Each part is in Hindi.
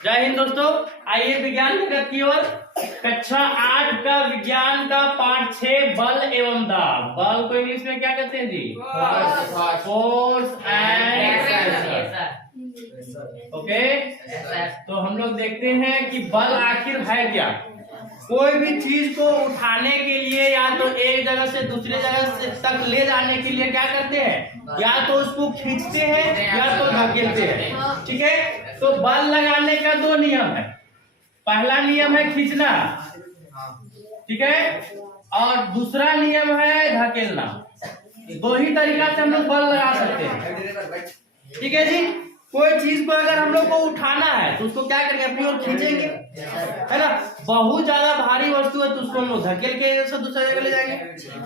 जय हिंद दोस्तों। आइए विज्ञान जगत की ओर। कक्षा 8 का विज्ञान का पाठ 6 बल एवं दाब। बल को इंग्लिश में क्या कहते हैं जी? Force and okay. तो हम लोग देखते हैं कि बल आखिर है क्या। कोई भी चीज को उठाने के लिए या तो एक जगह से दूसरे जगह से तक ले जाने के लिए क्या करते हैं, या तो उसको खींचते हैं या तो धकेलते हैं। ठीक है, तो बल लगाने का दो नियम है। पहला नियम है खींचना, ठीक है, और दूसरा नियम है धकेलना। दो ही तरीका से हम लोग बल लगा सकते हैं। ठीक है जी। कोई चीज को अगर हम लोग को उठाना है तो उसको क्या करेंगे, अपनी ओर खींचेंगे, है ना। बहुत ज्यादा भारी वस्तु है तो उसको हम लोग धकेल के से दूसरे जगह ले जाएंगे।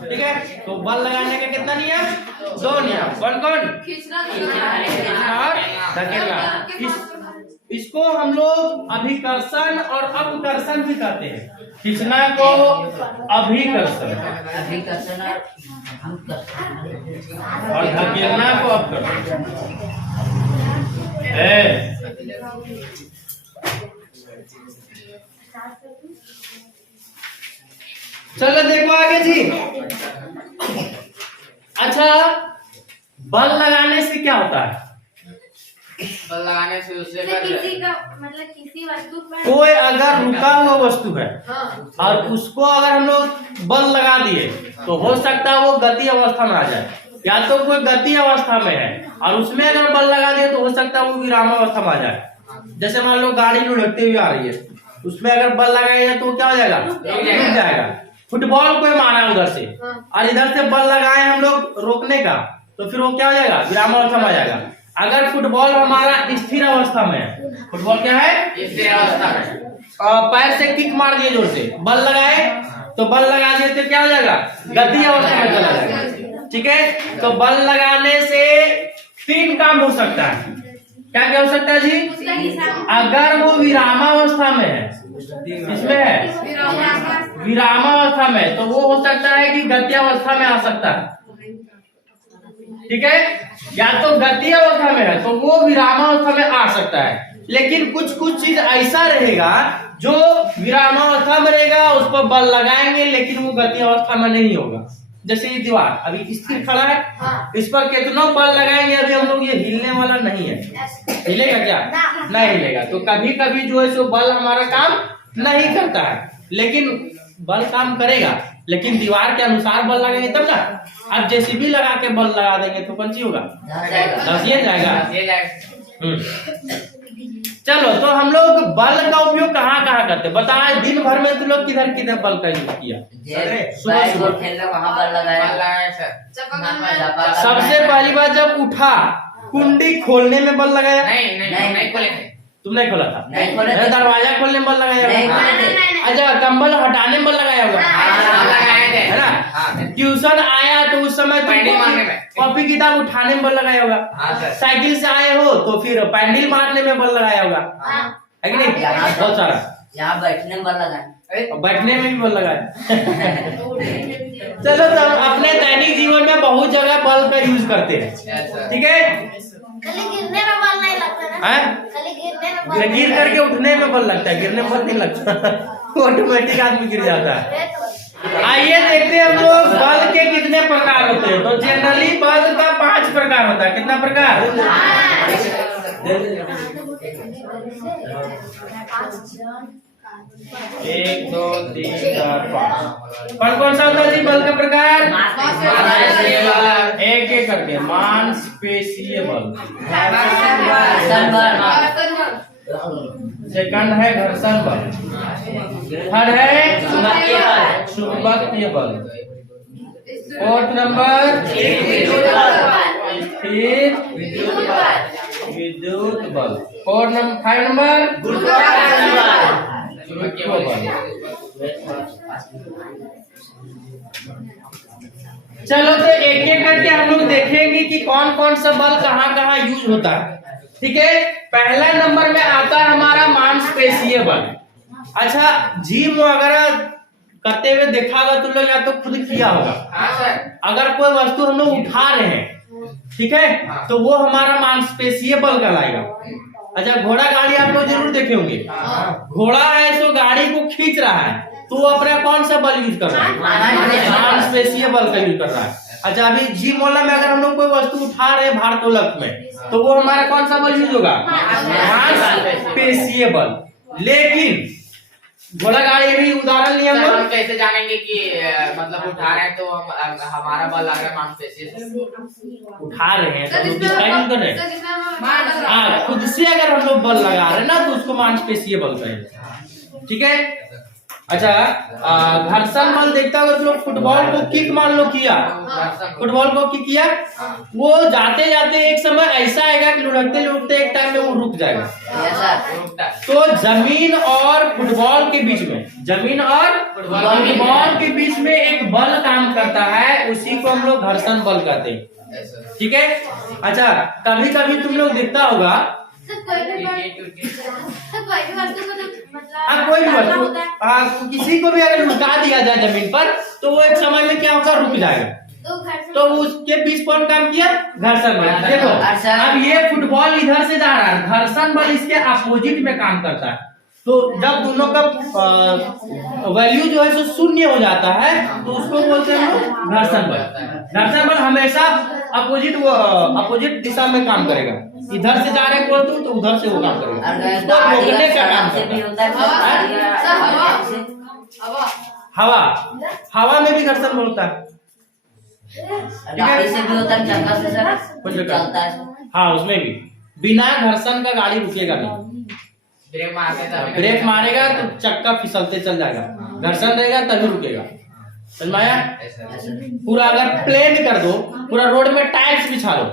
ठीक है, तो बल लगाने का कितना नियम? दो नियम। कौन कौन? खींचना और धकेलना। इसको हम लोग अभिकर्षण और अपकर्षण भी कहते हैं। खींचना को अभिकर्षण और धकेलना को अपकर्षण। चलो देखो आगे जी। अच्छा, बल लगाने से क्या होता है? बल लगाने से उससे किसी का मतलब किसी वस्तु पर कोई अगर रुका हुआ वस्तु है और उसको अगर हम लोग बल लगा दिए तो हो सकता है वो गति अवस्था में आ जाए, या तो कोई गति अवस्था में है और उसमें अगर बल लगा दिए तो हो सकता है वो विराम अवस्था में आ जाए। जैसे मान लो गाड़ी लुढ़कती हुई आ रही है, उसमें अगर बल लगाएगा तो क्या हो जाएगा? रुक जाएगा। फुटबॉल को मारा उधर से और इधर से बल लगाए हम लोग रोकने का, तो फिर वो क्या हो जाएगा? विराम अवस्था में आ जाएगा। अगर फुटबॉल हमारा स्थिर अवस्था में है, फुटबॉल क्या है? स्थिर अवस्था में, पैर से किक मार दिए जोर से, बल लगाए तो बल लगा दिए तो क्या हो जाएगा? गति अवस्था में चला जाएगा। ठीक है, तो बल लगाने से 3 काम हो सकता है। क्या क्या हो सकता है जी? अगर वो विरामावस्था में है, इसमें है विरामावस्था में, तो वो हो सकता है कि गति अवस्था में आ सकता है। ठीक है, या तो गति अवस्था में है तो वो विरामावस्था में आ सकता है। लेकिन कुछ कुछ चीज ऐसा रहेगा जो विरामावस्था में रहेगा, उस पर बल लगाएंगे लेकिन वो गति अवस्था में नहीं होगा। जैसे ये दीवार अभी स्थिर खड़ा है, इस पर कितना बल लगाएंगे अभी हम लोग, ये हिलने वाला नहीं है। हिलेगा क्या? नहीं हिलेगा। तो कभी कभी जो है सो बल हमारा काम नहीं करता है, लेकिन बल काम करेगा, लेकिन दीवार के अनुसार बल लगाएंगे तब ना। अब जेसीबी लगा के बल लगा देंगे तो कौन सी होगा? धसिया जाएगा। चलो, तो हम लोग बल का उपयोग कहाँ कहाँ करते हैं बताएं? दिन भर में तुम लोग किधर किधर बल का यूज किया? सुबह सुबह खेलने वहाँ बल लगाया सर। सबसे पहली बार जब उठा, कुंडी खोलने में बल लगाया? नहीं खोले। तुम नहीं खोला था? नहीं खोले थे। दरवाजा खोलने में बल लगाया नहीं होगा? खोले थे। अच्छा, कंबल हटाने में बल लगाया होगा, है ना। ट्यूशन आया तो उस समय कॉपी किताब उठाने में बल लगाया होगा। साइकिल से आए हो तो फिर पैंडल मारने में बल लगाया होगा, है कि नहीं? बहुत सारा। यहाँ बैठने में बल लगाया, बैठने में भी बल लगाया। चलो, तो हम अपने दैनिक जीवन में बहुत जगह बल का यूज करते हैं। ठीक है, खाली गिरने में बल नहीं लगता ना। खाली गिरने में बल गिर करके उठने में बल लगता है, गिरने में बल नहीं लगता। ऑटोमेटिक आदमी गिर जाता है। आइए देखते हैं हम लोग बल के कितने प्रकार होते हैं। तो जनरली बल का 5 प्रकार होता है। कितना प्रकार? 1 2 3 4 5। कौन कौन सा होता है जी बल का प्रकार? एक एक करके। मांसपेशीय बल, सेकंड है घर्षण बल, थर्ड है चुंबकीय बल, फोर्थ नंबर फिर विद्युत बल, फाइव नंबर गुरुत्व बल। चलो, तो एक एक करके हम लोग देखेंगे कि कौन कौन सा बल कहाँ कहाँ यूज होता है। ठीक है, पहला नंबर में आता है हमारा मांसपेशीय बल। अच्छा, जिम वगैरह करते हुए देखा होगा तुम लोग, या तो खुद किया होगा। अगर कोई वस्तु हम लोग उठा रहे हैं, ठीक है, तो वो हमारा मांसपेशीय बल कहलाएगा। अच्छा, घोड़ा गाड़ी आप लोग जरूर देखे होंगे। घोड़ा है सो गाड़ी को खींच रहा है, तो वो अपना कौन सा बल यूज कर रहा है? मांसपेशीय बल का यूज कर रहा है। अच्छा, अभी जी मोला में अगर हम लोग कोई वस्तु उठा रहे हैं भारोत्तोलक में, तो वो हमारा कौन सा बल यूज होगा? मांसपेशीय बल। लेकिन घोड़ा गाड़ी भी उदाहरण लिया हम हम लोग, कैसे जानेंगे कि मतलब उठा रहे हैं तो हमारा बल लग रहा है मांसपेशी से? उठा रहे हैं तो डिस्क्राइब कर रहे हैं। हाँ, खुद से अगर हम लोग बल लगा रहे हैं ना, तो उसको मांसपेशीय बल कहेंगे। ठीक है। अच्छा, घर्षण बल देखता होगा तो लोग फुटबॉल को किक मान लो किया, फुटबॉल को किक किया, वो जाते जाते एक समय ऐसा आएगा कि लुढ़कते लुढ़कते एक टाइम में वो रुक जाएगा। तो जमीन और फुटबॉल के बीच में, जमीन और फुटबॉल के बीच में एक बल काम करता है, उसी को हम लोग घर्षण बल कहते हैं। ठीक है। अच्छा, कभी कभी तुम लोग देखता होगा, हाँ, कोई भी वस्तु किसी को भी अगर लुढ़का दिया जाए जमीन पर, तो वो एक समय में क्या होगा? रुक जाएगा। तो उसके बीच कौन काम किया? घर्षण बल। देखो, अब ये फुटबॉल इधर से जा रहा है, घर्षण बल इसके अपोजिट में काम करता है। तो जब दोनों का वैल्यू जो है सो शून्य हो जाता है, तो उसको बोलते हैं घर्षण बल। घर्षण बल हमेशा अपोजिट दिशा में काम करेगा। इधर से जा रहे हैं तो उधर से वो काम करेगा, तो रोकने का काम करता है। हवा में भी घर्षण बल होता है। गाड़ी से भी होता है, चक्का से सर चलता है। हाँ, उसमें भी बिना घर्षण का गाड़ी रुकेगा नहीं। ब्रेक मारेगा तो चक्का फिसलते चल जाएगा, घर्षण रहेगा तभी रुकेगा। समझ में आया? पूरा अगर प्लेन कर दो, पूरा रोड में टायर्स बिछा लो,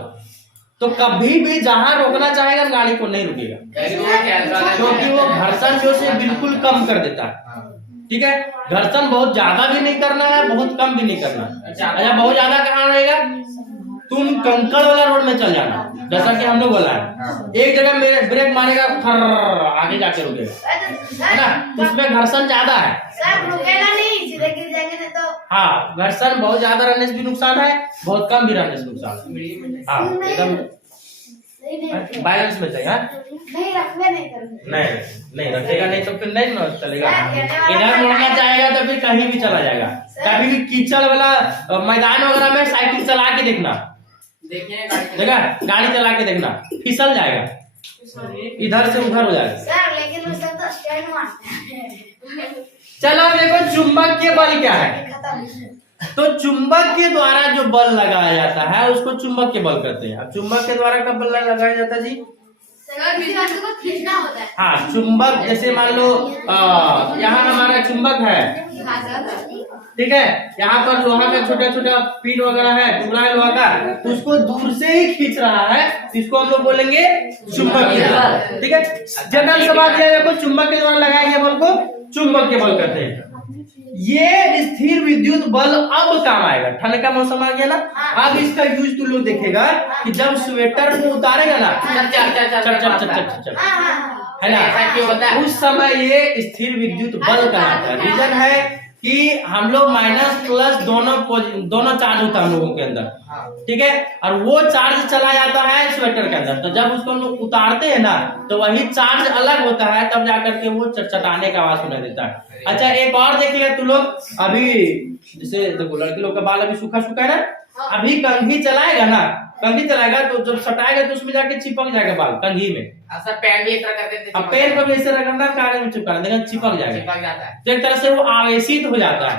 तो कभी भी जहां रोकना चाहेगा गाड़ी को नहीं रुकेगा, क्योंकि वो घर्षण जो से बिल्कुल कम कर देता है। ठीक है। घर्षण बहुत ज्यादा भी नहीं करना है, बहुत कम भी नहीं करना है। अच्छा, बहुत ज्यादा कहाँ रहेगा? तुम कंकड़ वाला रोड में चल जाना, जैसा कि हम लोग बोला है, एक जगह मेरे ब्रेक मारेगा, आगे जाके रुकेगा, है ना? तो उसमें घर्षण ज्यादा है, रुकेगा नहीं, सीधे गिर जाएंगे नहीं तो। हाँ, घर्षण बहुत ज्यादा रहने से भी नुकसान है, बहुत कम भी रहने से नुकसान है। हाँ, एकदम बैलेंस में चाहिए। नहीं रखवे नहीं करेंगे, नहीं रखेगा नहीं तो फिर नहीं चलेगा। इधर मुड़ना चाहेगा तो फिर कहीं भी चला जाएगा। कभी भी कीचड़ वाला मैदान वगैरह में साइकिल चला के देखना, देखा, गाड़ी चला के देखना, फिसल जाएगा, इधर से उधर हो जाएगा। सर लेकिन उससे तो स्टैंड मारते हैं। चलो अब देखो चुंबक के बल क्या है। तो चुंबक के द्वारा जो बल लगाया जाता है उसको चुंबक के बल कहते हैं। अब चुंबक के द्वारा कब बल लगाया जाता है जी? को खींचना होता है। हाँ, चुंबक जैसे मान लो यहाँ हमारा चुंबक है, ठीक है, यहाँ पर लोहा का छोटा छोटा पीन वगैरह है, टुकड़ा है लोहा का, तो उसको दूर से ही खींच रहा है, इसको हम लोग बोलेंगे चुंबक के बल। ठीक है। जनरल सवाल दिया देखो, चुंबक के द्वारा लगाया गया बल को चुंबक के बल कहते हैं। ये स्थिर विद्युत बल अब काम आएगा, ठंड का मौसम आ गया ना, अब इसका यूज तुम लोग देखेगा कि जब स्वेटर को उतारेगा ना, है ना, उस समय ये स्थिर विद्युत बल कहलाता है। रीजन है कि हम लोग माइनस प्लस दोनों चार्ज होता है हम लोगों के अंदर, ठीक है, और वो चार्ज चला जाता है स्वेटर के अंदर। तो जब उसको हम लोग उतारते हैं ना, तो वही चार्ज अलग होता है, तब जाकर के वो चटचटाने का आवाज सुनाई देता है। अच्छा, एक और देखिएगा तुम लोग, अभी जैसे देखो लड़के लोग का बाल अभी सूखा सूखा है ना, अभी कंघी चलाएगा ना, कंघी चलाएगा तो जब सटाएगा तो उसमें जाके चिपक जाएगा बाल कंघी में। अच्छा, पैन भी इस तरह करते थे, अब पेन को भी ऐसे रगड़ना, कागज में चिपकाना, देखा चिपक जाएगा, चिपक जाता है। तो एक तरह से वो आवेशित हो जाता है,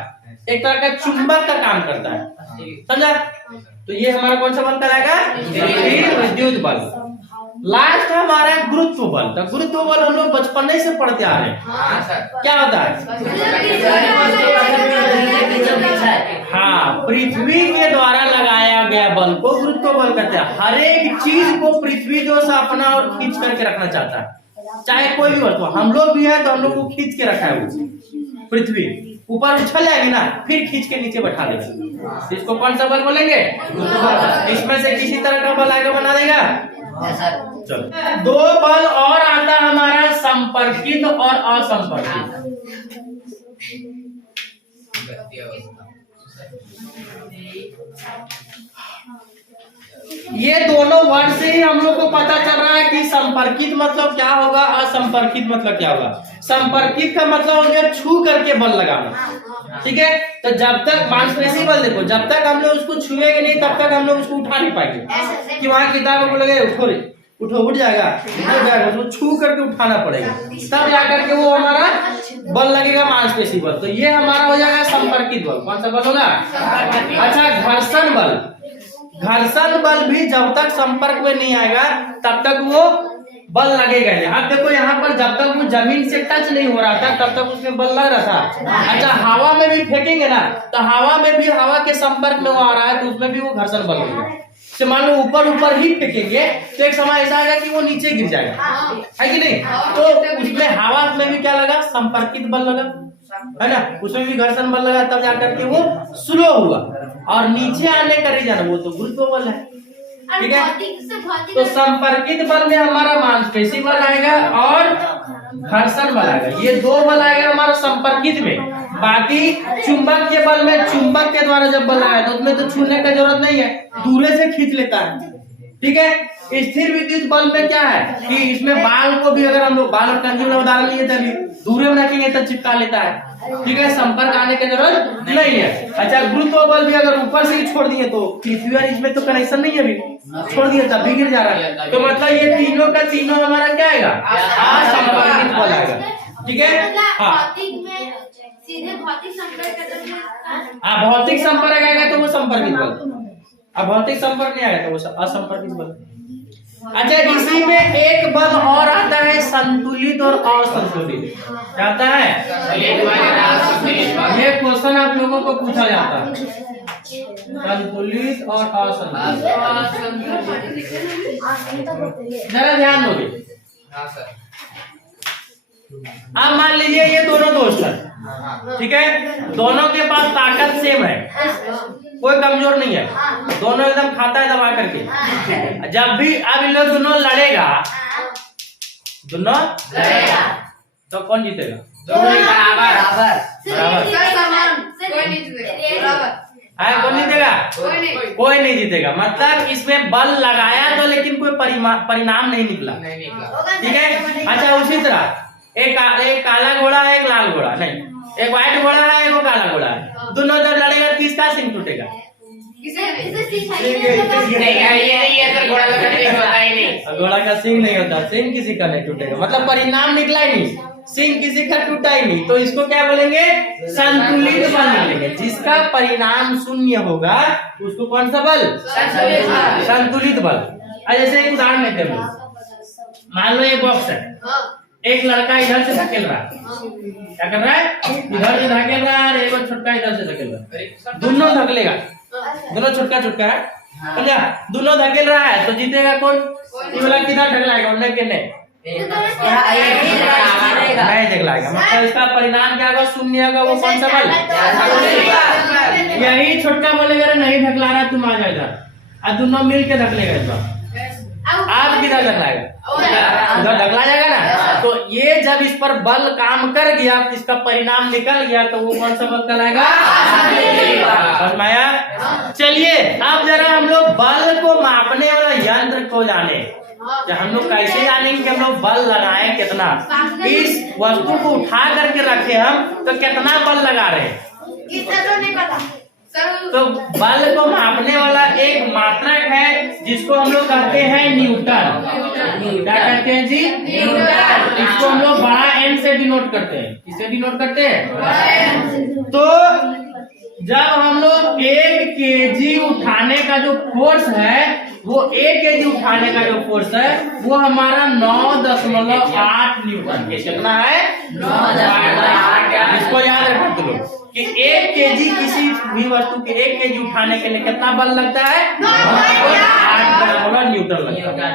एक तरह का चुंबक का काम करता है, समझा? तो ये हमारा कौन सा बल कराएगा? स्थिर विद्युत बल। लास्ट हमारा गुरुत्व बल। तो गुरुत्व बल हम लोग बचपन से पढ़ते आ रहे हैं। हाँ सर, क्या होता है? हाँ, पृथ्वी के द्वारा लगाया गया बल को गुरुत्व बल कहते हैं। हर एक चीज को पृथ्वी जो है अपना और खींच करके रखना चाहता है, चाहे कोई भी वस्तु। हम लोग भी है तो हम लोग को खींच के रखा है, वो पृथ्वी ऊपर उछल जाएगी ना, फिर खींच के नीचे बैठा देगा। इसको कौन सा बल बोलेंगे? इसमें से किसी तरह का बल आएगा बना देगा। चलो, दो बल और आता है हमारा, संपर्कित और असंपर्कित। ये दोनों वर्ड से ही हम लोग को पता चल रहा है कि संपर्कित मतलब क्या होगा, असंपर्कित मतलब क्या होगा। संपर्कित का मतलब हो गया छू करके बल लगाना, ठीक है। तो जब तक मांसपेशी बल देखो, जब तक हम लोग उसको छुएंगे नहीं तब तक हम लोग उसको उठा नहीं पाएंगे। कि वहां किताब को लगे उठो रे, उठो, उठ जाएगा, उसको छू करके उठाना पड़ेगा, तब जाकर के वो हमारा बल लगेगा मांसपेशी बल। तो ये हमारा हो जाएगा संपर्कित बल। कौन सा बल होगा? अच्छा, घर्षण बल। घर्षण बल भी जब तक संपर्क में नहीं आएगा तब तक वो बल लगेगा नहीं। अब देखो यहाँ पर जब तक वो जमीन से टच नहीं हो रहा था तब तक उसमें बल लग रहा था। अच्छा, हवा में भी फेंकेंगे ना तो हवा में भी हवा के संपर्क में वो आ रहा है तो उसमें भी वो घर्षण बल होगा। तो मान लो ऊपर ही फेंकेंगे तो एक समय ऐसा आएगा कि वो नीचे गिर जाएगा, है कि नहीं। तो उसमें हवा में भी क्या लगा? संपर्कित बल लगा, है ना। उसमें भी घर्षण बल लगा, तब जाकर के वो स्लो हुआ। और नीचे आने का रीजन वो तो गुरुत्व बल है, ठीक है। तो संपर्कित बल में हमारा मांसपेशी बल आएगा और घर्षण बल आएगा। ये दो बल आएगा हमारा संपर्कित में। बाकी चुंबक के बल में चुंबक के द्वारा जब बल आएगा तो उसमें तो छूने का जरूरत नहीं है, दूरे से खींच लेता है, ठीक है। स्थिर विद्युत बल में क्या है कि इसमें बाल को भी अगर हम लोग बाल और कंजी में उदाहरण लिए तभी दूरे में रखेंगे तो चिपका लेता है, ठीक है। संपर्क आने की जरूरत नहीं है। अच्छा, गुरुत्व बल भी अगर ऊपर से ही छोड़ दिए तो पृथ्वी और इसमें तो कनेक्शन नहीं है, अभी छोड़ दिए तब भी गिर जा रहा है। तो मतलब ये तीनों का तीनों हमारा क्या आएगा? असंपर्कित बल आएगा, ठीक है। हाँ, सीधे भौतिक संपर्क भौतिक संपर्क आएगा तो वो संपर्कित बल, अब भौतिक संपर्क नहीं आएगा तो वो असंपर्कित बल। अच्छा, इसी में एक बल और आता है संतुलित और असंतुलित। क्या आता है? ये क्वेश्चन आप लोगों को पूछा जाता है, संतुलित और असंतुलित। जरा ध्यान दोगे। अब मान लीजिए ये दोनों दोस्त हैं, ठीक है। दोनों के पास ताकत सेम है, कोई कमजोर नहीं है, दोनों एकदम खाता है दबा करके। जब भी अब इन लोग दोनों लड़ेगा तो कौन जीतेगा? बराबर। कौन जीतेगा? कोई नहीं जीतेगा। मतलब इसमें बल लगाया तो लेकिन कोई परिणाम नहीं निकला, ठीक है। अच्छा, उसी तरह एक काला घोड़ा है, एक लाल घोड़ा, नहीं, एक व्हाइट घोड़ा है, एक काला घोड़ा है। दोनों जब लड़ेगा किसका सिंग टूटेगा? घोड़ा का सिंग नहीं होता, सिंग किसी का नहीं टूटेगा, मतलब परिणाम निकला ही नहीं, सिंग किसी का टूटा ही नहीं। तो इसको क्या बोलेंगे? संतुलित बल बोलेंगे। जिसका परिणाम शून्य होगा उसको कौन सा बल? संतुलित बल। जैसे एक उदाहरण देते हैं, मान लो एक बॉक्स है, एक लड़का इधर से धकेल रहा है, क्या कर रहा है? इधर से धकेल रहा है, एक छोटका इधर से धकेल रहा है, दोनों धकेलेगा, दोनों छुटका छुटका है, समझा? दोनों धकेल रहा है तो जीतेगा कौन? ये वाला किधर ढकलाएगा? उन्हें के नहीं ढकलाएगा। मतलब इसका परिणाम क्या होगा? शून्य होगा। वो कौन सा बल? यही छोटका बोलेगा नहीं ढकला रहा, तुम आ जाओ इधर, और दोनों मिल के धकलेगा इस बार। आप किधर ढकलाएगा? उधर ढकला जाएगा ना। तो ये जब इस पर बल काम कर गया, इसका परिणाम निकल गया, तो वो कौन सा बल कहलाएगा? फरमाया। चलिए अब जरा हम लोग बल को मापने वाला यंत्र को जाने। कि हम लोग कैसे जानेंगे कि हम लोग बल लगाए कितना? इस वस्तु को उठा करके रखे हम तो कितना बल लगा रहे हैं? तो बल को मापने वाला एक मात्रक है जिसको हम लोग कहते हैं न्यूटन। क्या कहते हैं जी? न्यूटन। इसको हम लोग बड़ा एन से डिनोट करते हैं। किससे डिनोट करते हैं? तो जब हम लोग 1 केजी उठाने का जो फोर्स है, वो 1 केजी उठाने का जो फोर्स है वो हमारा 9.8 न्यूटन। कितना है? 9.8। इसको याद रखना तुम लोग कि 1 केजी किसी भी वस्तु के 1 केजी उठाने के लिए कितना बल लगता है? 9.8 न्यूटन लगता है।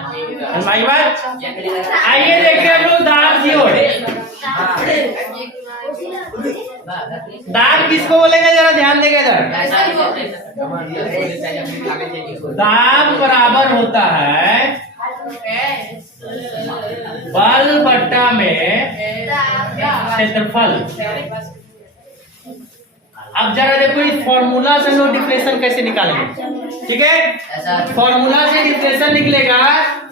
हमारी बात। आइए देखिए हम लोग दाब की ओर। दाब किसको बोलेंगे? जरा ध्यान देंगे इधर। दाब बराबर होता है बल बट्टा में क्षेत्रफल। अब जरा देखो इस फॉर्मूला से लोग डिफ्लेक्शन कैसे निकालेंगे, ठीक है। ऐसा फॉर्मूला से डिफ्लेक्शन निकलेगा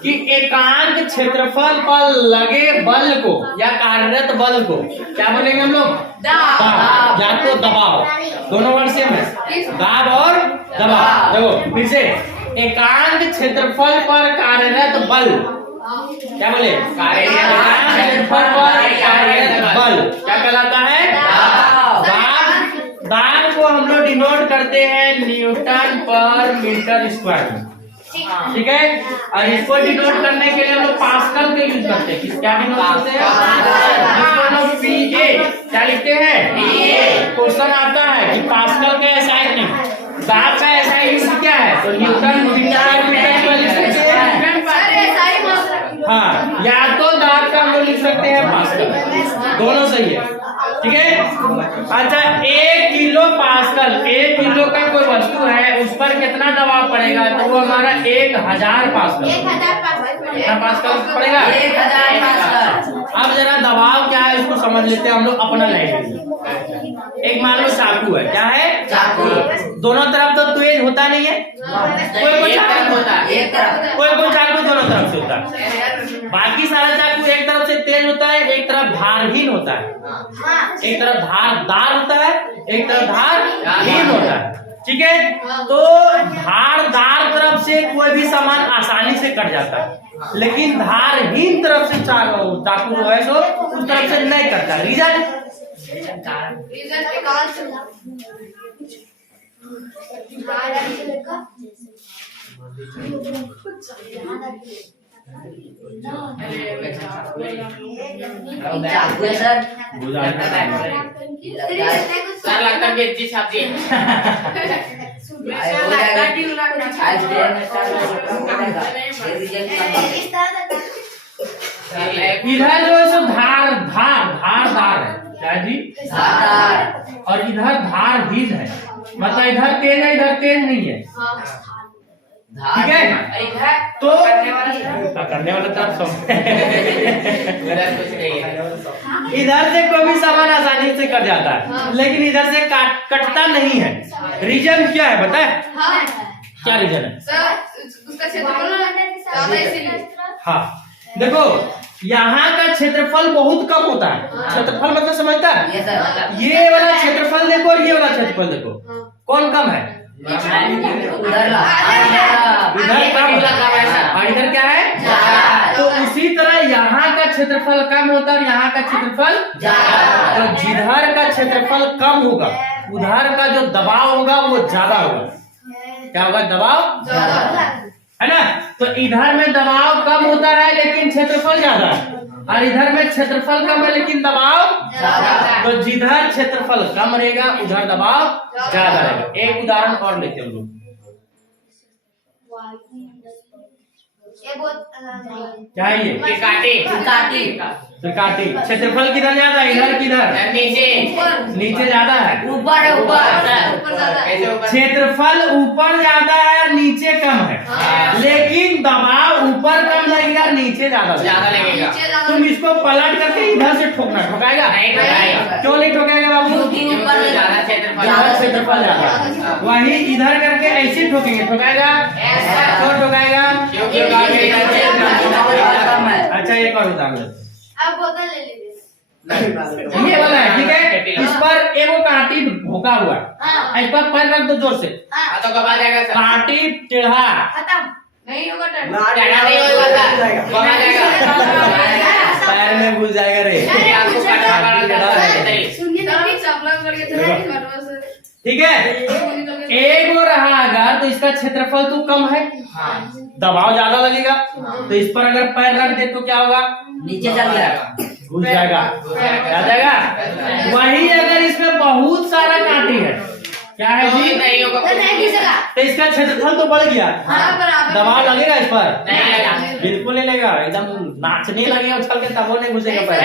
कि एकांक क्षेत्रफल पर लगे बल को या कार्यरत बल को क्या बोलेंगे हम लोग, दाब या तो दबाव, दोनों वर्ड सेम है, दाब और दबाव। देखो फिर से, एकांक क्षेत्रफल पर कार्यरत बल क्या बोले, क्षेत्रफल पर कार्यरत बल क्या कहलाता है, दाब। दाब को हम लोग डिनोट करते हैं न्यूटन पर मीटर स्क्वायर में, ठीक है। और इसको डिनोट करने के लिए हम लोग पास्कल का यूज करते हैं। क्या डिनोट करते हैं, इसको हम लोग पीए क्या लिखते हैं। क्वेश्चन आता है कि पास्कल का एसआई नहीं, दाब का एसआई यूज क्या है, तो न्यूटन मीटर मीटर। हाँ, या तो दाब का हम लोग लिख सकते हैं पास्कल, दोनों सही है, ठीक है। अच्छा, 1 किलो पास्कल, 1 किलो का कोई वस्तु है उस पर कितना दबाव पड़ेगा, तो वो हमारा 1000 पास्कल, कितना पास्कल पड़ेगा, 1000 पास्कल। अब जरा दबाव क्या है उसको समझ लेते हैं हम लोग अपना लैंग्वेज। एक मान लो चाकू है, क्या है, चाकू। दोनों तरफ तो तेज होता नहीं है, कोई कोई चाकू होता है, एक तरफ, कोई कोई चाकू दोनों तरफ से होता है। बाकी सारा चाकू एक तरफ से तेज होता है, एक तरफ धारहीन होता है, एक तरफ धारदार होता है, एक तरफ धारहीन होता है, ठीक है। तो धारदार तरफ से कोई भी सामान आसानी से कट जाता है, लेकिन धारहीन तरफ से चाकू जो है सो उस तरफ से नहीं कटता। रीजन चाकू है सर। सर लगता है बेइज्जती छापती है। इधर जो है सो धारदार है, क्या जी, धारदार, और इधर धारहीन है, मतलब इधर तेज है इधर तेज नहीं है, ठीक है। तो करने वाला तरफ इधर से कोई भी सामान आसानी से कट जाता है, लेकिन इधर से कटता नहीं है। रीजन क्या है बताए, क्या रीजन है, उसका क्षेत्रफल। हाँ देखो, यहाँ का क्षेत्रफल बहुत कम होता है, क्षेत्रफल मतलब समझता है, ये वाला क्षेत्रफल देखो और ये वाला क्षेत्रफल देखो, कौन कम है, उधर इधर कम और इधर क्या है। तो उसी तरह यहाँ का क्षेत्रफल कम होता है और यहाँ का क्षेत्रफल, तो जिधर का क्षेत्रफल कम होगा उधर का जो दबाव होगा वो ज्यादा होगा। क्या होगा, दबाव है ना। तो इधर में दबाव कम होता है लेकिन क्षेत्रफल ज्यादा है, और इधर में क्षेत्रफल कम है लेकिन दबाव, तो जिधर क्षेत्रफल कम रहेगा उधर दबाव ज्यादा रहेगा। एक उदाहरण और लेते हैं हम लोग, क्या है ये, त्रिकाटी। क्षेत्रफल किधर ज्यादा है, इधर किधर, नीचे ज्यादा है, ऊपर है, ऊपर। क्षेत्रफल ऊपर ज्यादा है और नीचे कम है, लेकिन दबाव ऊपर कम लगेगा नीचे ज्यादा लगेगा। तुम इसको पलट करके इधर से ठोकना, ठोकाएगा, क्यों नहीं ठोकेगा बाबू, ज्यादा क्षेत्रफल ज्यादा। वही इधर करके ऐसे ठोकेंगे, ठोकाएगा, क्यों ठोकाएगा, अच्छा एक और उदाहरण, अब बोतल ले लीजिए। ये वाला है, ठीक है। इस पर एगो कांटी भोका हुआ है, इस पर पैर रख दो जोर से, तो कब आ जाएगा सर, कांटी टेढ़ा, खत्म नहीं होगा, टेढ़ा नहीं होगा, कब आ जाएगा, पैर में घुस जाएगा रे, आपको कटवा पड़ा सुनिए ठीक है। एक वो रहा अगर, तो इसका क्षेत्रफल तो कम है, दबाव ज्यादा लगेगा, तो इस पर अगर पैर रख दे तो क्या होगा, नीचे चल जाएगा, घुस जाएगा, आ जाएगा। वही अगर इसमें बहुत सारा कांटी है, क्या है जी, नहीं होगा, तो इसका क्षेत्रफल तो बढ़ गया, दबाव लगेगा इस पर, नहीं लगेगा, बिल्कुल नहीं लगेगा, एकदम नाचने लगेगा उछल के, तब वो नहीं घुसेगा पैर,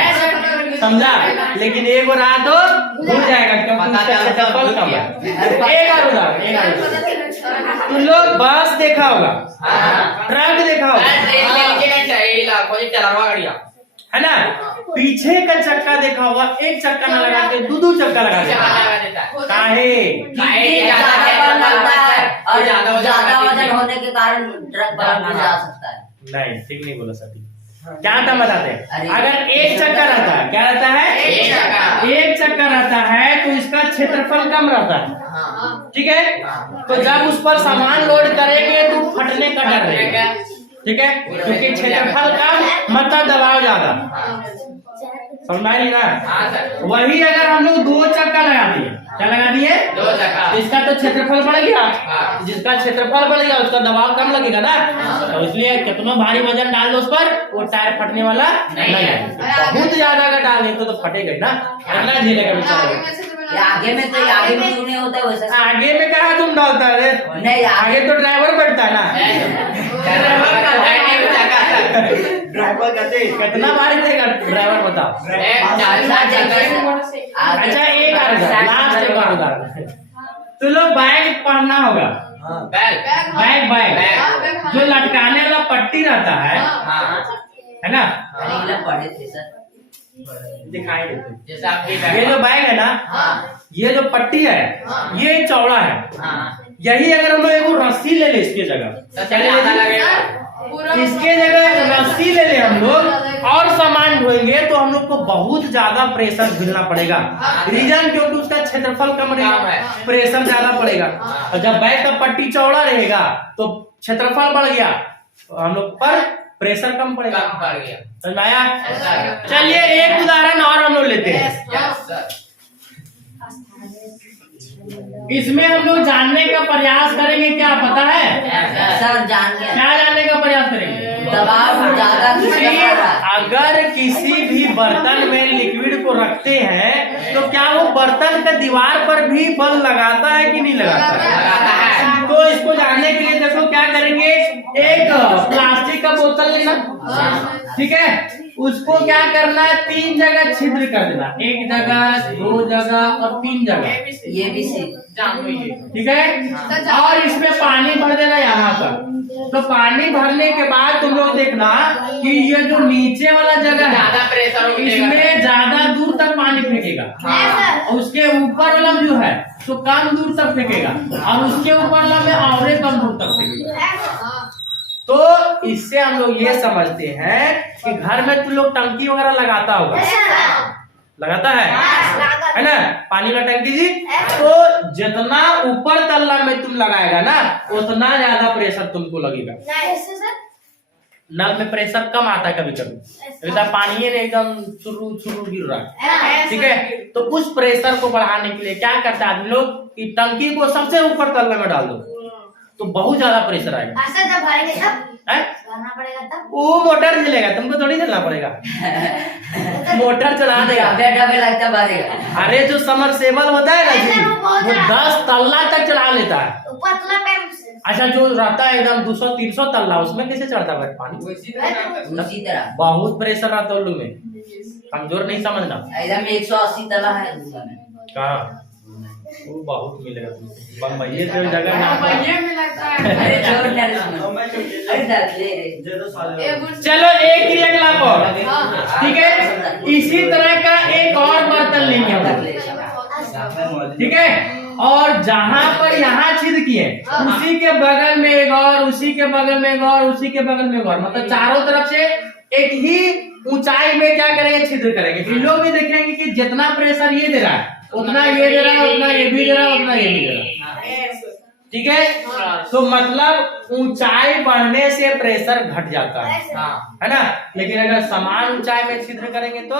समझा। लेकिन एक और रहा तो घुस जाएगा क्योंकि उसका क्षेत्रफल कम है। एक और उदाहरण, तुम लोग बस देखा होगा, ट्रक देखा होगा, है ना। पीछे का चक्का देखा होगा, एक चक्का ना लगा के दो चक्का लगा देता है। काहे? और ज्यादा वजन होने के कारण ट्रक बाहर नहीं जा सकता है। नहीं, ठीक नहीं बोला सभी। क्या था बताते हैं, अगर एक चक्का रहता है, क्या रहता है, एक चक्का रहता है तो इसका क्षेत्रफल कम रहता है, ठीक है। तो जब उस पर सामान लोड करेंगे तो फटने का डर रहेगा, ठीक है, क्योंकि क्षेत्रफल कम मतलब दबाव ज्यादा, समझ ना। वही अगर हम लोग दो चक्का लगा दिए, क्या लगा दिए, दो चक्का, इसका तो क्षेत्रफल बढ़ गया, जिसका क्षेत्रफल बढ़ गया उसका दबाव कम लगेगा ना, तो इसलिए कितना भारी वजन डाल दो उस पर, वो टायर फटने वाला नहीं है। बहुत ज्यादा अगर डाल दे तो फटेगा ही ना, अगला झेलेगा बेचारा। आगे में तो आगे में क्यों नहीं होता वैसे? आगे में कहा तुम डालता है, नहीं आगे तो ड्राइवर बैठता है ना, ड्राइवर कहते कितना भारी देगा ड्राइवर, बताओ। अच्छा एक लास्ट एक और उदाहरण, तो लोग बैग पहनना होगा, बैग बैग जो लटकाने वाला पट्टी रहता है ना, पढ़े थे सर, दिखाई देते, जैसा ये जो बैग है ना, ये जो पट्टी है ये चौड़ा है, यही अगर हम लोग एक रस्सी ले ले इसके जगह, इसके जगह रस्सी ले ले हम लोग और सामान ढोएंगे तो हम लोग को बहुत ज्यादा प्रेशर झेलना पड़ेगा। रीजन क्योंकि उसका क्षेत्रफल कम रहेगा, प्रेशर ज्यादा पड़ेगा। और जब बैग का पट्टी चौड़ा रहेगा तो क्षेत्रफल बढ़ गया, तो हम लोग पर प्रेशर कम पड़ेगा। समझ में आया? चलिए एक उदाहरण और हम लोग लेते हैं। इसमें हम लोग जानने का प्रयास करेंगे, क्या पता है सर? जान गया। क्या जानने का प्रयास करेंगे? दबाव ज्यादा अगर किसी भी बर्तन में लिक्विड को रखते हैं तो क्या वो बर्तन का दीवार पर भी बल लगाता है कि नहीं लगाता है? तो इसको जानने के लिए देखो क्या करेंगे, एक प्लास्टिक का बोतल लेना, ठीक है, उसको क्या करना है, 3 जगह छिद्र कर देना, 1 जगह 2 जगह और 3 जगह, ये भी सी, ठीक है। और इसमें पानी भर देना यहाँ पर। तो पानी भरने के बाद तुम लोग देखना कि ये जो नीचे वाला जगह है इसमें ज्यादा दूर तक पानी फेंकेगा, और उसके ऊपर वाला जो है तो कम दूर तक फेंकेगा, और उसके ऊपर वाला में और कम दूर तक फेंकेगा। तो इससे हम लोग ये समझते हैं कि घर में तुम लोग टंकी वगैरह लगाता होगा, लगाता है ना, पानी का टंकी जी। तो जितना ऊपर तल्ला में तुम लगाएगा ना उतना ज्यादा प्रेशर तुमको लगेगा। नल में प्रेशर कम आता है कभी कभी, पानी एकदम चुरू चुरू गिर रहा है, ठीक है। तो उस प्रेशर को बढ़ाने के लिए क्या करता है आदमी लोग कि टंकी को सबसे ऊपर तल्ले में डाल दो तो बहुत ज्यादा प्रेशर आएगा। जब भरेंगे तब पड़ेगा, तब वो मोटर चलेगा, तुमको थोड़ी चलना पड़ेगा, मोटर चला देगा, लगता भरेगा। अरे जो समरसेबल होता है ना जी, वो 10 तल्ला तक चढ़ा लेता है। अच्छा जो रहता है एकदम 200-300 तल्ला, उसमें कैसे चढ़ता है पानी? उसी तरह बहुत प्रेशर रहता है उल्लू में, कमजोर नहीं समझना। एकदम 180 तला है कहाँ? वो बहुत मिलेगा तुमको, बम्बई तो जगह ना। चलो एक ही अगला पर, ठीक है। इसी तरह का एक और बर्तन लेंगे हम, ठीक है, और जहाँ पर यहाँ छिद्र किए उसी के बगल में एक और, उसी के बगल में एक और, उसी के बगल में एक और, मतलब चारों तरफ से एक ही ऊंचाई में क्या करेंगे, छिद्र करेंगे। इन लोग भी देखेंगे कि जितना प्रेशर ये दे रहा है उतना ये दे रहा है, उतना ये भी दे रहा है, उतना ये भी दे रहा है, ठीक है। तो मतलब ऊंचाई बढ़ने से प्रेशर घट जाता है ना, लेकिन अगर समान ऊंचाई में छिद्र करेंगे तो